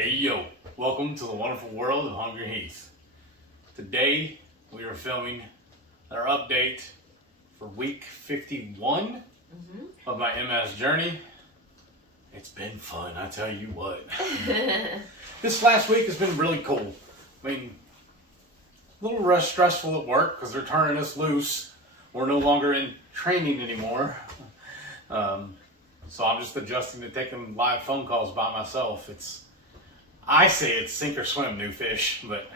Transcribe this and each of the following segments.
Hey yo, welcome to the wonderful world of Hungry Heath. Today we are filming our update for week 51 of my MS journey. It's been fun, I tell you what. This last week has been really cool. I mean, a little less stressful at work because they're turning us loose. We're no longer in training anymore. So I'm just adjusting to taking live phone calls by myself. I say it's sink or swim, new fish, but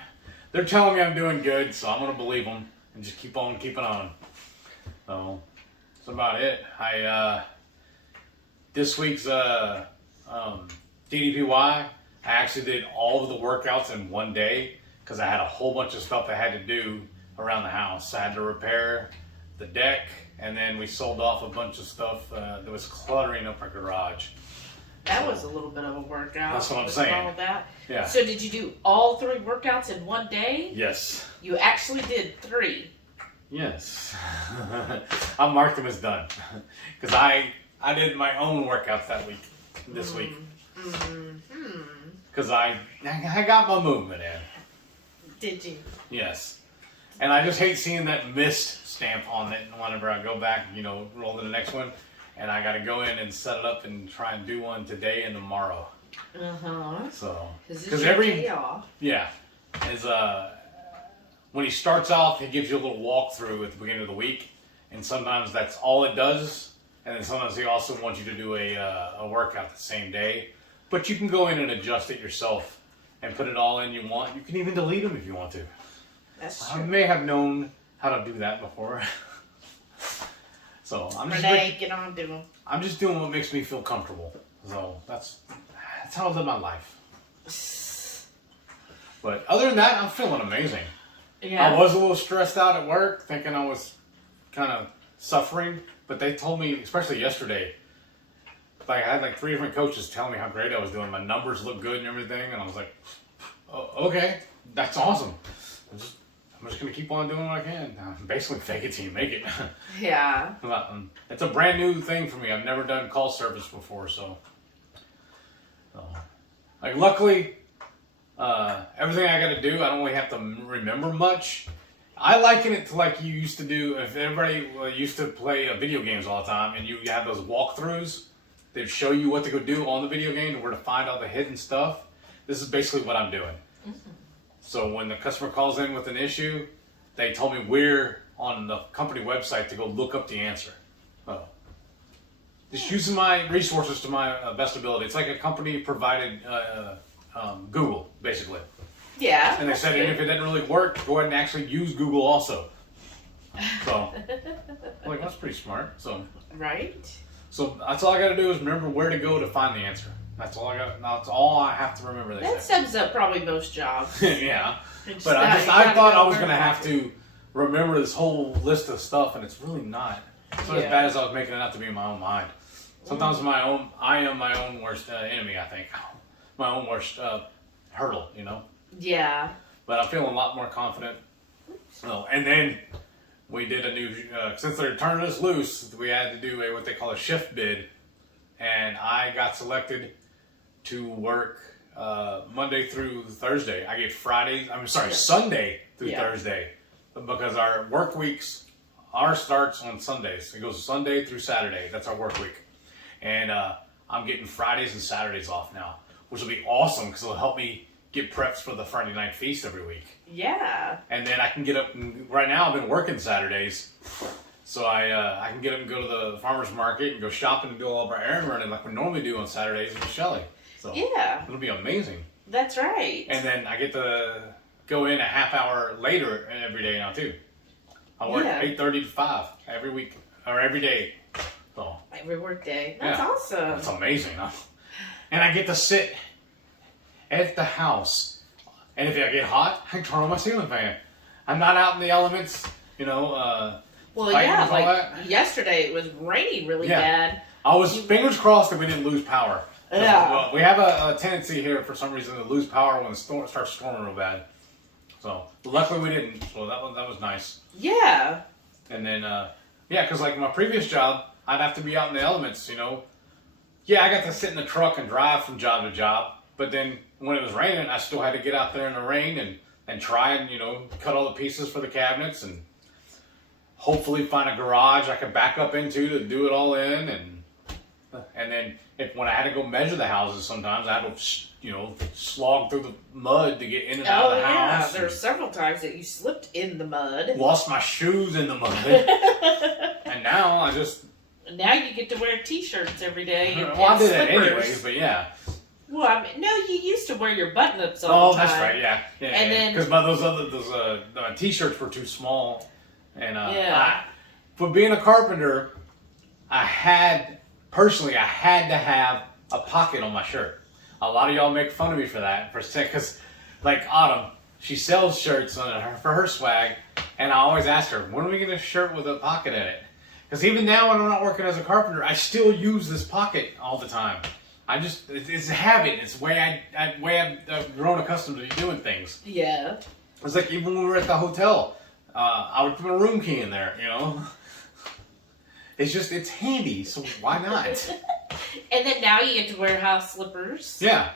they're telling me I'm doing good, so I'm going to believe them and just keep on keeping on. So that's about it. This week's DDPY, I actually did all of the workouts in one day because I had a whole bunch of stuff I had to do around the house. I had to repair the deck, and then we sold off a bunch of stuff that was cluttering up our garage. That was a little bit of a workout. That's what I'm saying. All of that. Yeah. So did you do all 3 workouts in one day? Yes. You actually did 3. Yes. I marked them as done because I did my own workouts that week, this week. Because I got my movement in. Did you? Yes. And I just hate seeing that missed stamp on it whenever I go back, roll to the next one. And I got to go in and set it up and try and do one today and tomorrow. So, because every day off. Yeah, is when he starts off, he gives you a little walkthrough at the beginning of the week, and sometimes that's all it does. And then sometimes he also wants you to do a workout the same day, but you can go in and adjust it yourself and put it all in you want. You can even delete them if you want to. That's true. I may have known how to do that before. So get on doing. I'm just doing what makes me feel comfortable. So that's how I live my life. But other than that, I'm feeling amazing. Yeah. I was a little stressed out at work, thinking I was kind of suffering. But they told me, especially yesterday, I had 3 different coaches telling me how great I was doing. My numbers look good and everything, and I was like, oh, okay, that's awesome. I'm just going to keep on doing what I can. Basically, fake it till you make it. Yeah. It's a brand new thing for me. I've never done call service before, so. Luckily, everything I got to do, I don't really have to remember much. I liken it to like you used to do, if everybody used to play video games all the time, and you have those walkthroughs, they'd show you what to go do on the video game and where to find all the hidden stuff. This is basically what I'm doing. So when the customer calls in with an issue, they told me where on the company website to go look up the answer. Just using my resources to my best ability. It's like a company provided Google, basically. Yeah. And they said, and if it didn't really work, go ahead and actually use Google also. So, that's pretty smart. So. Right. So that's all I got to do is remember where to go to find the answer. That's all I got. That's all I have to remember. That sums up probably most jobs. Yeah, but I thought I was gonna have to remember this whole list of stuff, and it's really not. It's not as bad as I was making it out to be in my own mind. Sometimes I am my own worst enemy. I think my own worst hurdle. Yeah. But I'm feeling a lot more confident. And then we did a new since they're turning us loose, we had to do what they call a shift bid, and I got selected to work Monday through Thursday. I get Sunday through Thursday, because our work weeks, ours starts on Sundays. It goes Sunday through Saturday. That's our work week. And I'm getting Fridays and Saturdays off now, which will be awesome because it'll help me get preps for the Friday night feast every week. Yeah. And then I can get up, and right now I've been working Saturdays. So I can get up and go to the farmer's market and go shopping and do all of our errand running like we normally do on Saturdays with Shelly. So it'll be amazing. That's right. And then I get to go in a half hour later every day now too. I work 8:30 to 5 every week or every day. So every work day. That's awesome. That's amazing, huh? And I get to sit at the house. And if I get hot, I can turn on my ceiling fan. I'm not out in the elements, yesterday it was raining really bad. I was fingers crossed that we didn't lose power. Yeah. We have a tendency here for some reason to lose power when the storm starts storming real bad. So luckily we didn't. So that was nice. Yeah. And then because like my previous job, I'd have to be out in the elements. Yeah, I got to sit in the truck and drive from job to job. But then when it was raining, I still had to get out there in the rain and try and, cut all the pieces for the cabinets and hopefully find a garage I could back up into to do it all in. And then when I had to go measure the houses sometimes, I had to, slog through the mud to get in and out of the house. There were several times that you slipped in the mud. Lost my shoes in the mud. And now I just... Now you get to wear T-shirts every day. Well, I did that anyways, but yeah. Well, I mean, no, you used to wear your button-ups all the time. Oh, that's right, yeah. And then... Because those T-shirts were too small. And for being a carpenter, I had to have a pocket on my shirt. A lot of y'all make fun of me for that, because like Autumn, she sells shirts for her swag, and I always ask her, when are we getting a shirt with a pocket in it? Because even now when I'm not working as a carpenter, I still use this pocket all the time. It's a habit. It's the way I've grown accustomed to doing things. Yeah. It's like even when we were at the hotel, I would put a room key in there, It's handy, so why not? And then now you get to wear house slippers. Yeah.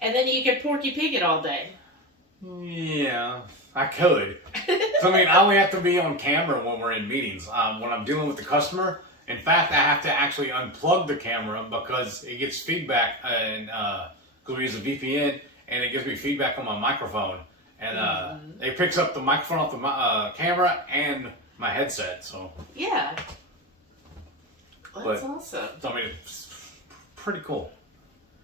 And then you can Porky Pig it all day. Yeah, I could. So, I only have to be on camera when we're in meetings. When I'm dealing with the customer, in fact, I have to actually unplug the camera because it gets feedback, and because we use a VPN, and it gives me feedback on my microphone. And it picks up the microphone off the camera and my headset, so... Yeah. That's awesome. So, it's pretty cool.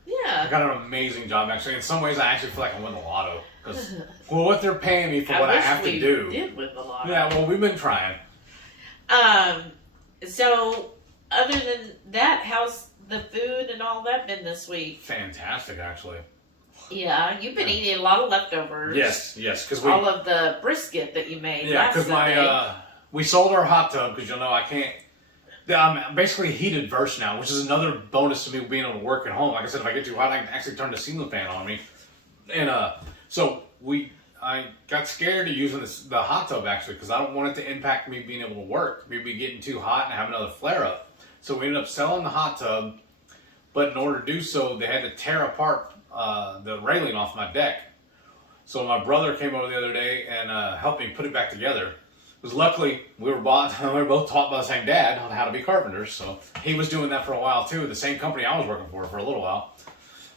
Yeah. I got an amazing job, actually. In some ways, I actually feel like I won the lotto. Because, what they're paying me for what I have to do. Did win the lotto. Yeah, well, we've been trying. So, other than that, how's the food and all that been this week? Fantastic, actually. Yeah, you've been eating a lot of leftovers. Yes, because all of the brisket that you made. Yeah, because we sold our hot tub because I can't. I'm basically heat adverse now, which is another bonus to me being able to work at home. Like I said, if I get too hot, I can actually turn the ceiling fan on me. And so I got scared of using the hot tub actually because I don't want it to impact me being able to work. Maybe getting too hot and have another flare up. So we ended up selling the hot tub, but in order to do so, they had to tear apart the railing off my deck. So my brother came over the other day and helped me put it back together. Because luckily we were both taught by the same dad on how to be carpenters. So he was doing that for a while too. The same company I was working for a little while.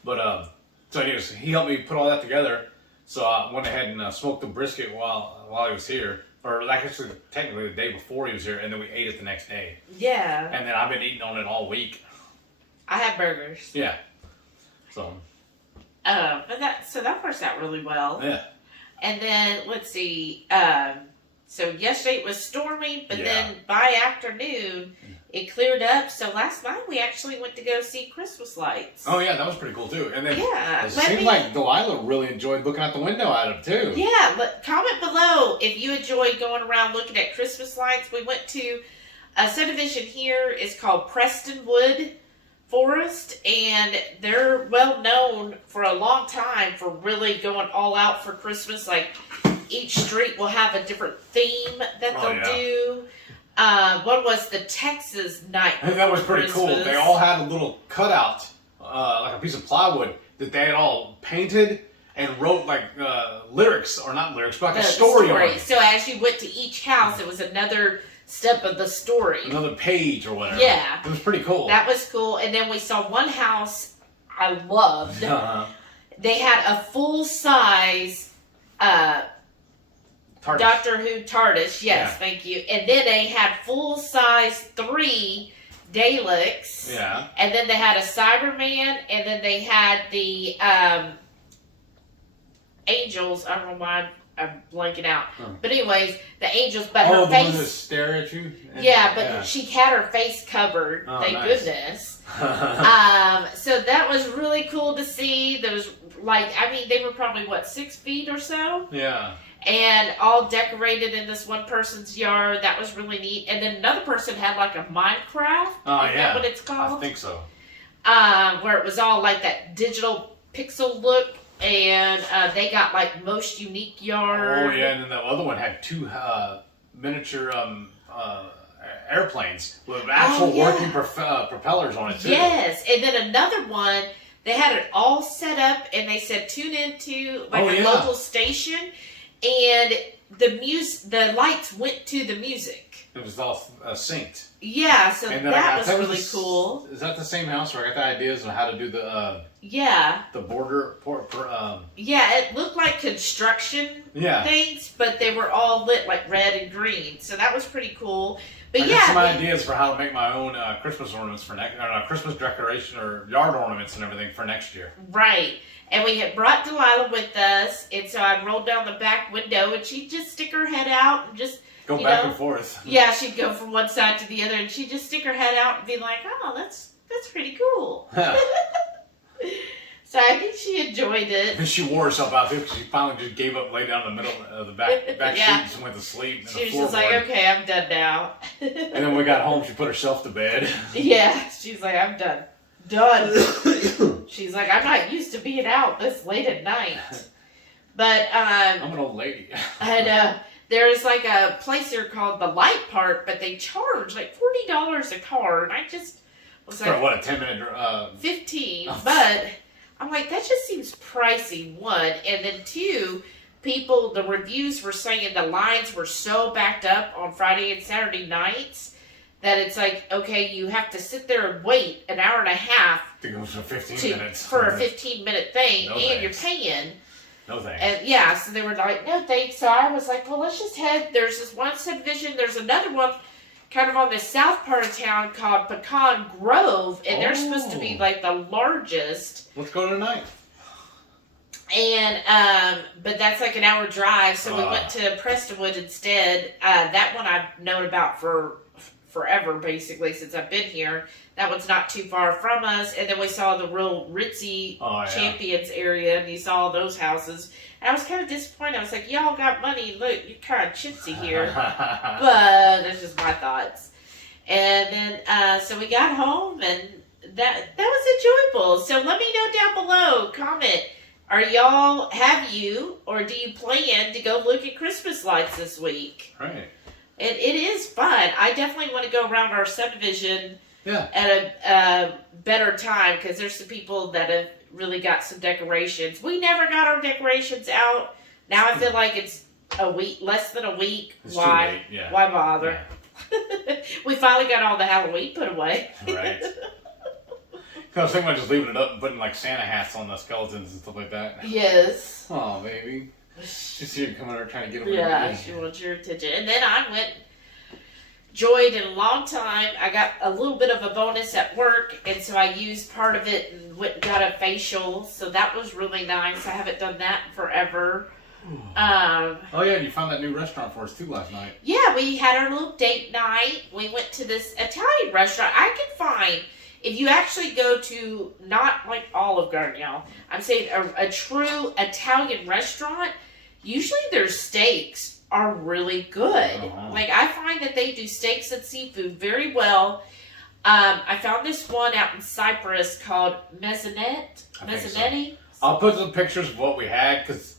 But so anyways, he helped me put all that together. So I went ahead and smoked the brisket while he was here. Or actually technically the day before he was here, and then we ate it the next day. Yeah. And then I've been eating on it all week. I had burgers. Yeah. So. But that works out really well. Yeah. And then let's see. So yesterday it was stormy, but then by afternoon it cleared up. So last night we actually went to go see Christmas lights. Oh yeah, that was pretty cool too. And then it seemed like Delilah really enjoyed looking out the window at them too. Yeah, but comment below if you enjoyed going around looking at Christmas lights. We went to a subdivision here. It's called Prestonwood Forest, and they're well known for a long time for really going all out for Christmas. Like each street will have a different theme that they'll do. One was the Texas night. I think that was pretty cool. They all had a little cutout, like a piece of plywood that they had all painted and wrote like lyrics, or not lyrics, but like a story on it. So as you went to each house, it was another step of the story. Another page or whatever. Yeah. It was pretty cool. That was cool. And then we saw one house I loved. They had a full-size Doctor Who TARDIS. Yes, thank you. And then they had full-size 3 Daleks. Yeah. And then they had a Cyberman. And then they had the Angels. I don't know why I'm blanking out. But anyways, the Angels, but her face... Oh, the one that stare at you? She had her face covered. Thank goodness. So that was really cool to see. There was they were probably 6 feet or so? Yeah. And all decorated in this one person's yard. That was really neat. And then another person had like a Minecraft. Oh, Is that what it's called? I think so. Where it was all like that digital pixel look. And they got like most unique yard. Oh yeah, and then the other one had 2 miniature airplanes with actual working propellers on it too. Yes, and then another one They had it all set up, and they said tune into like a local station, and the lights went to the music. It was all synced. Yeah, so that was really cool. Is that the same house where I got the ideas on how to do the the border? Yeah, it looked like construction things, but they were all lit like red and green. So that was pretty cool. But I got some ideas for how to make my own Christmas ornaments for Christmas decoration or yard ornaments and everything for next year. Right. And we had brought Delilah with us, and so I rolled down the back window, and she'd just stick her head out and just go back and forth. Yeah, she'd go from one side to the other, and she'd just stick her head out and be like, "Oh, that's pretty cool." So I think she enjoyed it. And she wore herself out too, because she finally just gave up, lay down in the middle of the back seats and went to sleep. She was just like, "Okay, I'm done now." And then when we got home, she put herself to bed. Yeah, she's like, "I'm done. She's like, "I'm not used to being out this late at night." But I'm an old lady. And there's like a place here called the Light Park, but they charge like $40 a car, and I just was like, for what, a 10-minute 15, but I'm like, that just seems pricey, one, and then two, the reviews were saying the lines were so backed up on Friday and Saturday nights that it's like, okay, you have to sit there and wait an hour and a half to go for 15 minutes for a 15-minute thing, no and thanks. You're paying. No thanks. And yeah, so they were like, no thanks. So I was like, well, let's just head. There's this one subdivision. There's another one kind of on the south part of town called Pecan Grove, and they're supposed to be like the largest. Let's go tonight. And but that's like an hour drive, so we went to Prestonwood instead. That one I've known about for forever, basically, since I've been here. That one's not too far from us. And then we saw the real ritzy Champions area, and you saw those houses. And I was kind of disappointed. I was like, y'all got money. Look, you're kind of chintzy here. But that's just my thoughts. And then, so we got home, and that was enjoyable. So let me know down below. Comment. Have you, or do you plan to go look at Christmas lights this week? Right. It is fun. I definitely want to go around our subdivision at a better time, because there's some people that have really got some decorations. We never got our decorations out. Now I feel like it's less than a week. It's why? Too late. Yeah. Why bother? Yeah. We finally got all the Halloween put away. Right. I was thinking about just leaving it up and putting like Santa hats on the skeletons and stuff like that. Yes. Oh, baby. She's here coming over trying to get them. Yeah, she wants your attention. And then I enjoyed in a long time. I got a little bit of a bonus at work, and so I used part of it and went and got a facial. So that was really nice. I haven't done that in forever. Oh yeah, and you found that new restaurant for us too last night. Yeah, we had our little date night. We went to this Italian restaurant. I could find, if you actually go to, not like Olive Garden, y'all, I'm saying a true Italian restaurant, usually their steaks are really good. Like, I find that they do steaks and seafood very well. I found this one out in Cyprus called Mezzanetti. I'll put some pictures of what we had, because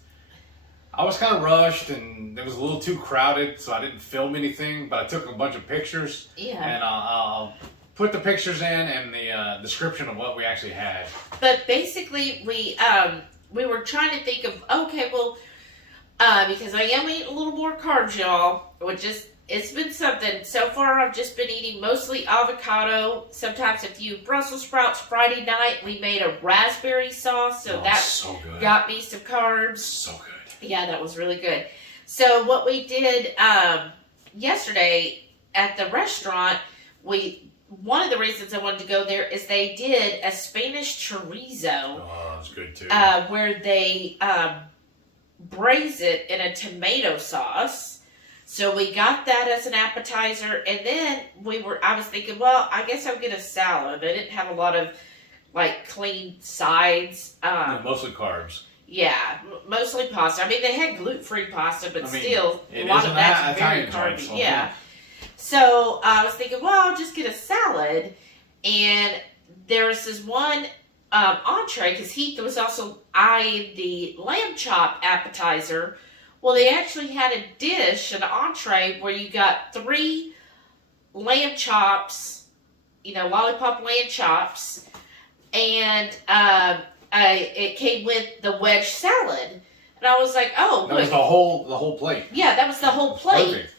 I was kind of rushed and it was a little too crowded, so I didn't film anything, but I took a bunch of pictures. Yeah. And I'll put the pictures in and the description of what we actually had. But basically, we were trying to think of, okay, well, because I am eating a little more carbs, y'all, it's been something. So far, I've just been eating mostly avocado, sometimes a few Brussels sprouts. Friday night, we made a raspberry sauce, so that so good. Got me some carbs. So good. Yeah, that was really good. So what we did yesterday at the restaurant, one of the reasons I wanted to go there is they did a Spanish chorizo. Oh, that's good too. Where they braise it in a tomato sauce. So we got that as an appetizer, and then I was thinking, well, I guess I'll get a salad. They didn't have a lot of like clean sides. Mostly carbs. Yeah, mostly pasta. I mean, they had gluten-free pasta, but still, a lot of that's very carby. Yeah. So I was thinking, well, I'll just get a salad. And there was this one entree, because Heath was also eyeing the lamb chop appetizer. Well, they actually had a dish, an entree, where you got 3 lamb chops, lollipop lamb chops, and it came with the wedge salad. And I was like, oh, that was the whole plate. Yeah, that was the whole plate. Perfect.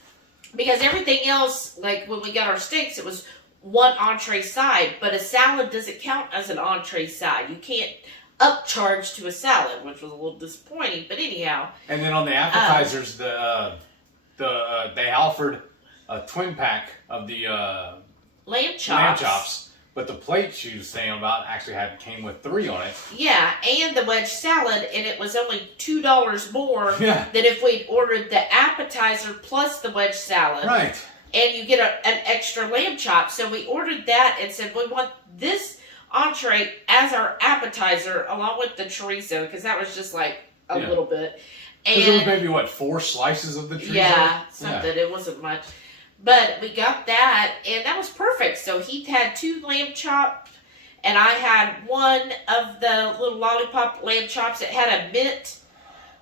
Because everything else, like when we got our steaks, it was one entree side. But a salad doesn't count as an entree side. You can't upcharge to a salad, which was a little disappointing. But anyhow. And then on the appetizers, they offered a twin pack of the lamb chops. Lamb chops. But the plate she was saying about actually came with 3 on it. Yeah, and the wedge salad, and it was only $2 more than if we'd ordered the appetizer plus the wedge salad. Right. And you get an extra lamb chop. So we ordered that and said, we want this entree as our appetizer along with the chorizo, because that was just like a little bit. And it was maybe, 4 slices of the chorizo? Yeah, something. It wasn't much. But we got that, and that was perfect. So he had 2 lamb chops, and I had 1 of the little lollipop lamb chops. It had a mint.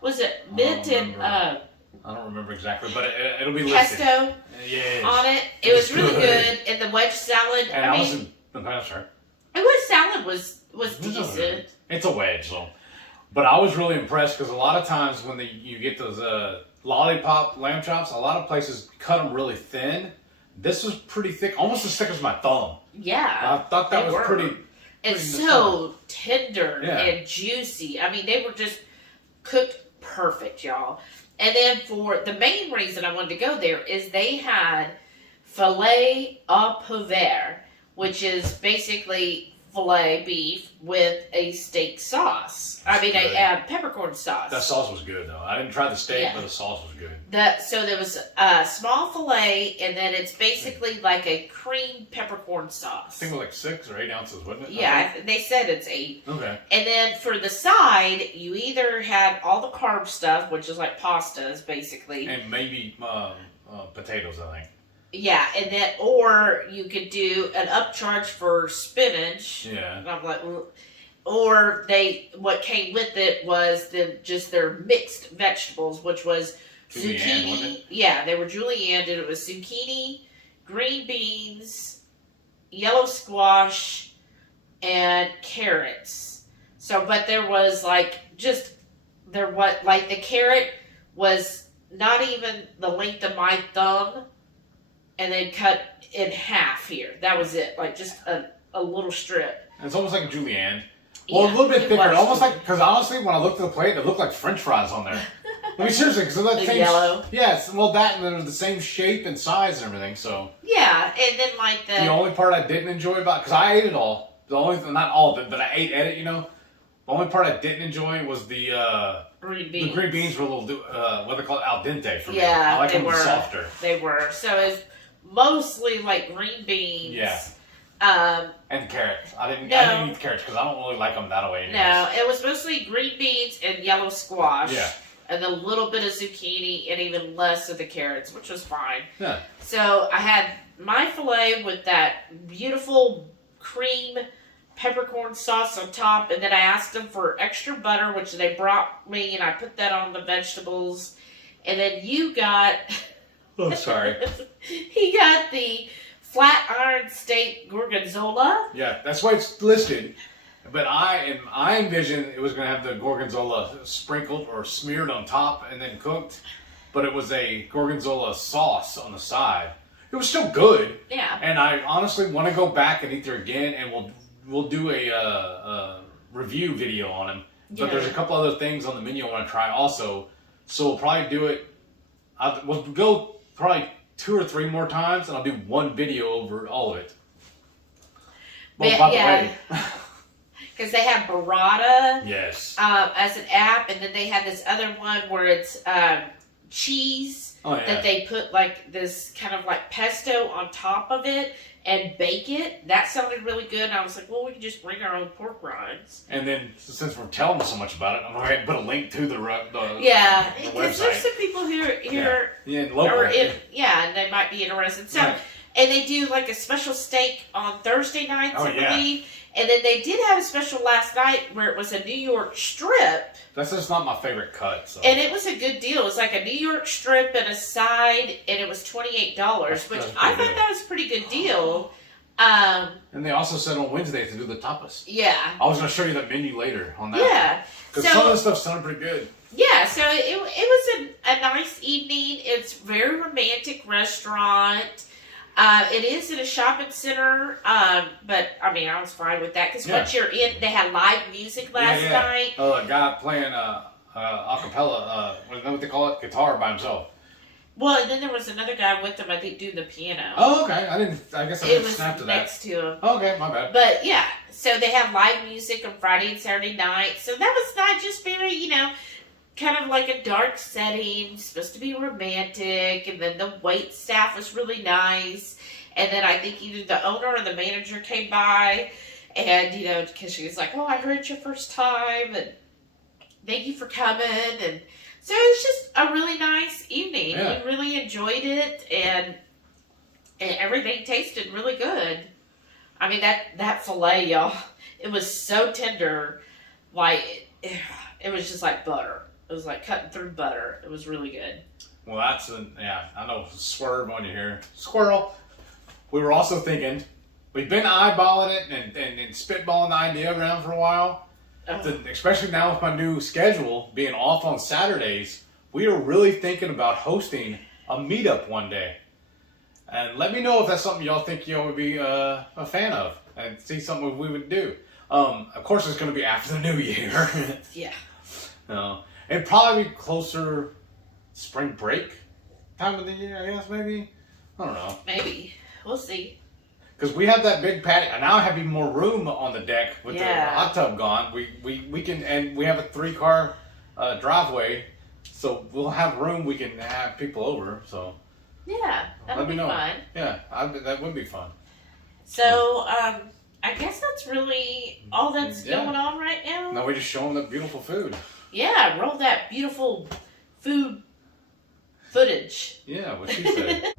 Was it mint and I don't remember exactly, but it'll be listed. Pesto on it. It was really good. And the wedge salad. And I'm sorry. The wedge salad was decent. It's a wedge, though. But I was really impressed because a lot of times when you get those lollipop lamb chops, a lot of places cut them really thin. This was pretty thick, almost as thick as my thumb. Yeah. I thought that was pretty. And so tender and juicy. I mean, they were just cooked perfect, y'all. And then for the main reason I wanted to go there is they had filet au poivre, which is basically filet beef with a steak sauce. I mean, a peppercorn sauce. That sauce was good, though. I didn't try the steak, but the sauce was good. So there was a small filet, and then it's basically like a cream peppercorn sauce. I think it was like 6 or 8 ounces, wasn't it? Yeah, they said it's 8. Okay. And then for the side, you either had all the carb stuff, which is like pastas, basically. And maybe potatoes, I think. Yeah, and then, or you could do an upcharge for spinach. Yeah. And I'm like, or what came with it was just their mixed vegetables, which was zucchini. Yeah, they were julienne, and it was zucchini, green beans, yellow squash, and carrots. So, but there was the carrot was not even the length of my thumb. And then cut in half here. That was it. Like just a little strip. It's almost like a julienne. Well, a little bit thicker. Almost like, because honestly, when I looked at the plate, it looked like French fries on there. I mean, seriously, because of that thing. Yellow. Yes, well, that and then it was the same shape and size and everything. So. Yeah, and then the only part I didn't enjoy about, because I ate it all. The only thing, not all of it, but I ate at it. The only part I didn't enjoy was the green beans. The green beans were a little what they call it, al dente for me. Yeah, I like them softer. They were. So it's mostly like green beans. Yeah. And carrots. I didn't eat carrots because I don't really like them that way anyways. No, it was mostly green beans and yellow squash. Yeah. And a little bit of zucchini and even less of the carrots, which was fine. Yeah. So I had my filet with that beautiful cream peppercorn sauce on top, and then I asked them for extra butter, which they brought me, and I put that on the vegetables. And then you got... Oh, sorry. He got the flat iron steak gorgonzola. Yeah, that's why it's listed. But I envisioned it was going to have the gorgonzola sprinkled or smeared on top and then cooked. But it was a gorgonzola sauce on the side. It was still good. Yeah. And I honestly want to go back and eat there again, and we'll do a review video on them. But there's a couple other things on the menu I want to try also. So we'll probably do it. We'll go probably 2 or 3 more times, and I'll do one video over all of it. Well, by the way. Because they have burrata yes. As an app, and then they have this other one where it's cheese that they put like this kind of like pesto on top of it and bake it. That sounded really good. And I was like, well, we can just bring our own pork rinds. And then since we're telling them so much about it, I'm going to put a link to the because there's some people here local. And they might be interested. So, and they do like a special steak on Thursday nights, I believe. And then they did have a special last night where it was a New York strip. That's just not my favorite cut. So. And it was a good deal. It was like a New York strip and a side, and it was $28, which I thought that was a pretty good deal. And they also said on Wednesday to do the tapas. Yeah. I was going to show you the menu later on that. Yeah. Because some of the stuff sounded pretty good. Yeah, so it was a nice evening. It's a very romantic restaurant. It is in a shopping center, but I mean, I was fine with that because once you're in, they had live music last night. Oh, a guy playing a cappella, what they call it, guitar by himself. Well, and then there was another guy with them, I think, doing the piano. Oh, okay. I guess I didn't snap to that. It was next to him. Oh, okay, my bad. But yeah, so they have live music on Friday and Saturday night. So that was not just very, kind of like a dark setting, supposed to be romantic, and then the wait staff was really nice. And then I think either the owner or the manager came by, and because she was like, "Oh, I heard it's your first time, and thank you for coming." And so it was just a really nice evening. Yeah. We really enjoyed it, and everything tasted really good. I mean, that filet, y'all, it was so tender, like it was just like butter. It was like cutting through butter. It was really good. Well, I know, swerve on you here. Squirrel. We were also thinking, we've been eyeballing it and spitballing the idea around for a while. Especially now with my new schedule being off on Saturdays, we are really thinking about hosting a meetup one day. And let me know if that's something y'all think y'all would be a fan of and see something we would do. Of course, it's going to be after the new year. Yeah. It'd probably be closer spring break time of the year, I guess, maybe. I don't know. Maybe. We'll see. Because we have that big patio. Now I have even more room on the deck with the hot tub gone. We can, and we have a 3-car driveway, so we'll have room. We can have people over. So yeah, that'll be fun. Yeah, that would be fun. So I guess that's really all that's going on right now. No, we're just showing the beautiful food. Yeah, roll that beautiful food footage. Yeah, what she said.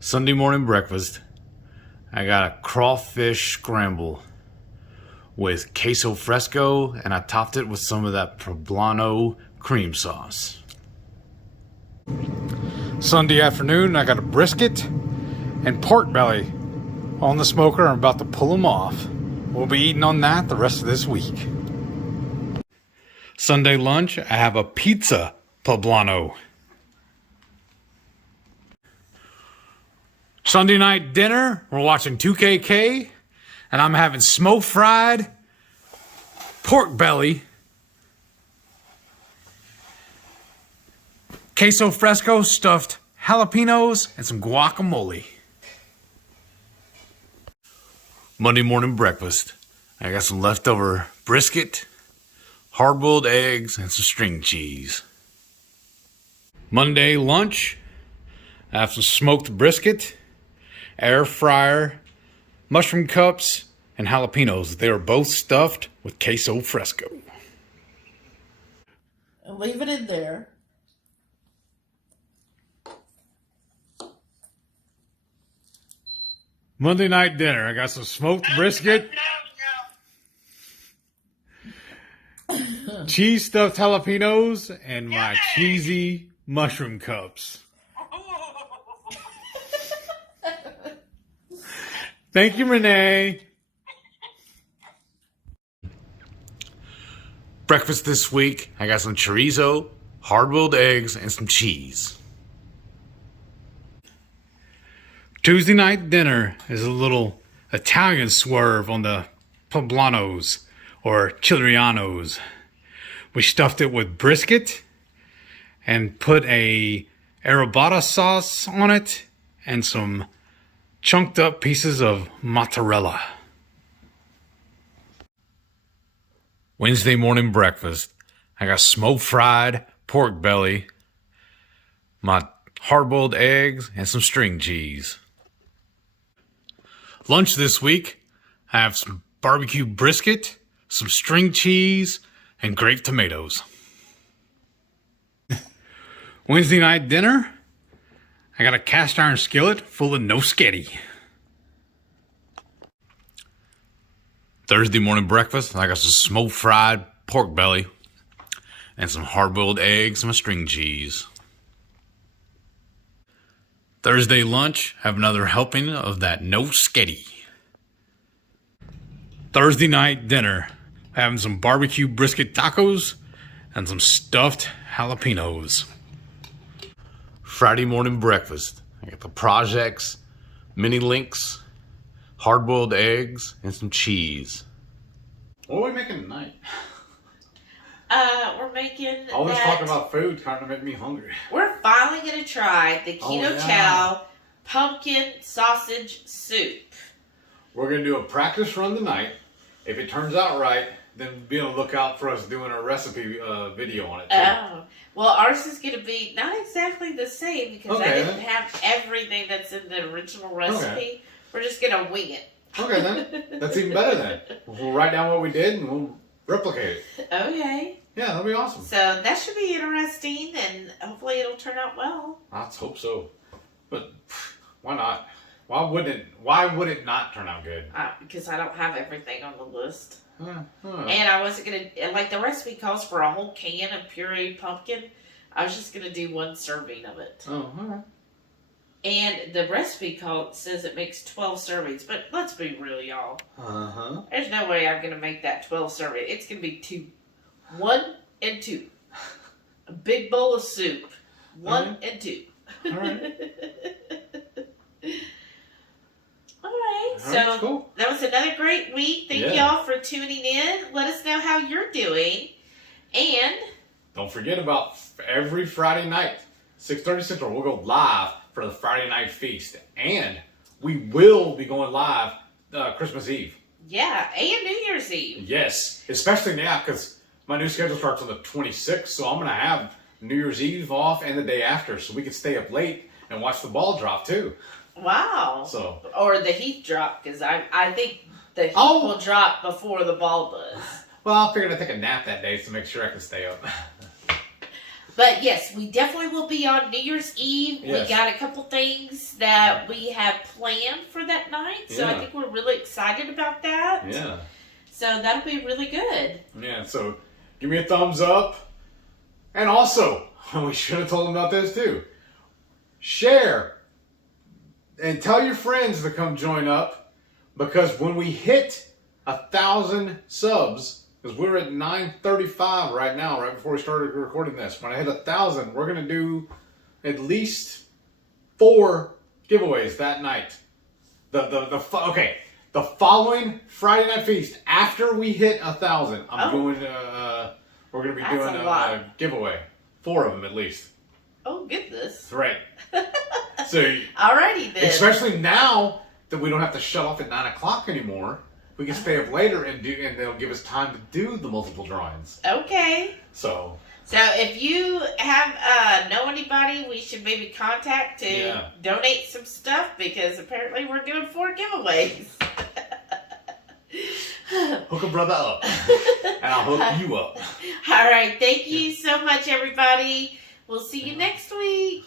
Sunday morning breakfast. I got a crawfish scramble with queso fresco, and I topped it with some of that poblano cream sauce. Sunday afternoon, I got a brisket and pork belly on the smoker. I'm about to pull them off. We'll be eating on that the rest of this week. Sunday lunch, I have a pizza poblano. Sunday night dinner, we're watching 2KK, and I'm having smofried pork belly, queso fresco stuffed jalapenos, and some guacamole. Monday morning breakfast, I got some leftover brisket, hard-boiled eggs, and some string cheese. Monday lunch, I have some smoked brisket, air fryer, mushroom cups, and jalapenos. They are both stuffed with queso fresco. And leave it in there. Monday night dinner, I got some smoked brisket, cheese stuffed jalapenos, and my cheesy mushroom cups. Thank you, Renee. Breakfast this week, I got some chorizo, hard-boiled eggs, and some cheese. Tuesday night dinner is a little Italian swerve on the poblanos, or chilianos. We stuffed it with brisket and put a arrabbiata sauce on it and some chunked up pieces of mozzarella. Wednesday morning breakfast, I got smoked fried pork belly, my hard-boiled eggs, and some string cheese. Lunch this week, I have some barbecue brisket, some string cheese, and grape tomatoes. Wednesday night dinner, I got a cast iron skillet full of nosketti. Thursday morning breakfast, I got some smoked fried pork belly and some hard-boiled eggs and my string cheese. Thursday lunch, have another helping of that nosketti. Thursday night dinner, having some barbecue brisket tacos and some stuffed jalapenos. Friday morning breakfast, I got the projects, mini links, hard-boiled eggs, and some cheese. What are we making tonight? We're making All this talk about food kind of made me hungry. We're finally going to try the keto chow pumpkin sausage soup. We're going to do a practice run tonight. If it turns out right, then be on the lookout for us doing a recipe video on it too. Oh. Well, ours is going to be not exactly the same because I didn't have everything that's in the original recipe. Okay. We're just going to wing it. Okay, then. That's even better then. We'll write down what we did and we'll replicate it. Okay. Yeah, that'll be awesome. So that should be interesting and hopefully it'll turn out well. Let's hope so. But why not? Why would it not turn out good? Because I don't have everything on the list. And I wasn't going to, like the recipe calls for a whole can of pureed pumpkin. I was just going to do 1 serving of it. Oh, all right. And the recipe says it makes 12 servings. But let's be real, y'all. Uh-huh. There's no way I'm going to make that 12 serving. It's going to be 2. 1 and 2. A big bowl of soup. 1 and 2. All right. Alright, so cool. That was another great week. Thank y'all for tuning in. Let us know how you're doing. And don't forget about every Friday night, 6:30 Central, we'll go live for the Friday night feast. And we will be going live Christmas Eve. Yeah, and New Year's Eve. Yes, especially now because my new schedule starts on the 26th, so I'm going to have New Year's Eve off and the day after, so we can stay up late and watch the ball drop too. Wow. So, or the heat drop, because I think the heat will drop before the ball does. Well, I figured I'd take a nap that day to make sure I can stay up. But yes, we definitely will be on New Year's Eve. Yes. We got a couple things that we have planned for that night, so I think we're really excited about that. Yeah. So that'll be really good. Yeah, so give me a thumbs up. And also, we should have told them about this too. Share. And tell your friends to come join up, because when we hit 1,000 subs, because we're at 935 right now, right before we started recording this. When I hit 1,000, we're going to do at least 4 giveaways that night. The following Friday night feast, after we hit 1,000, we're going to be doing a giveaway. 4 of them at least. Oh, goodness. Right. So, alrighty then. Especially now that we don't have to shut off at 9 o'clock anymore, we can stay up later and they'll give us time to do the multiple drawings. Okay. So if you have know anybody we should maybe contact to donate some stuff, because apparently we're doing 4 giveaways. Hook a brother up, and I'll hook you up. All right. Thank you so much, everybody. We'll see you next week.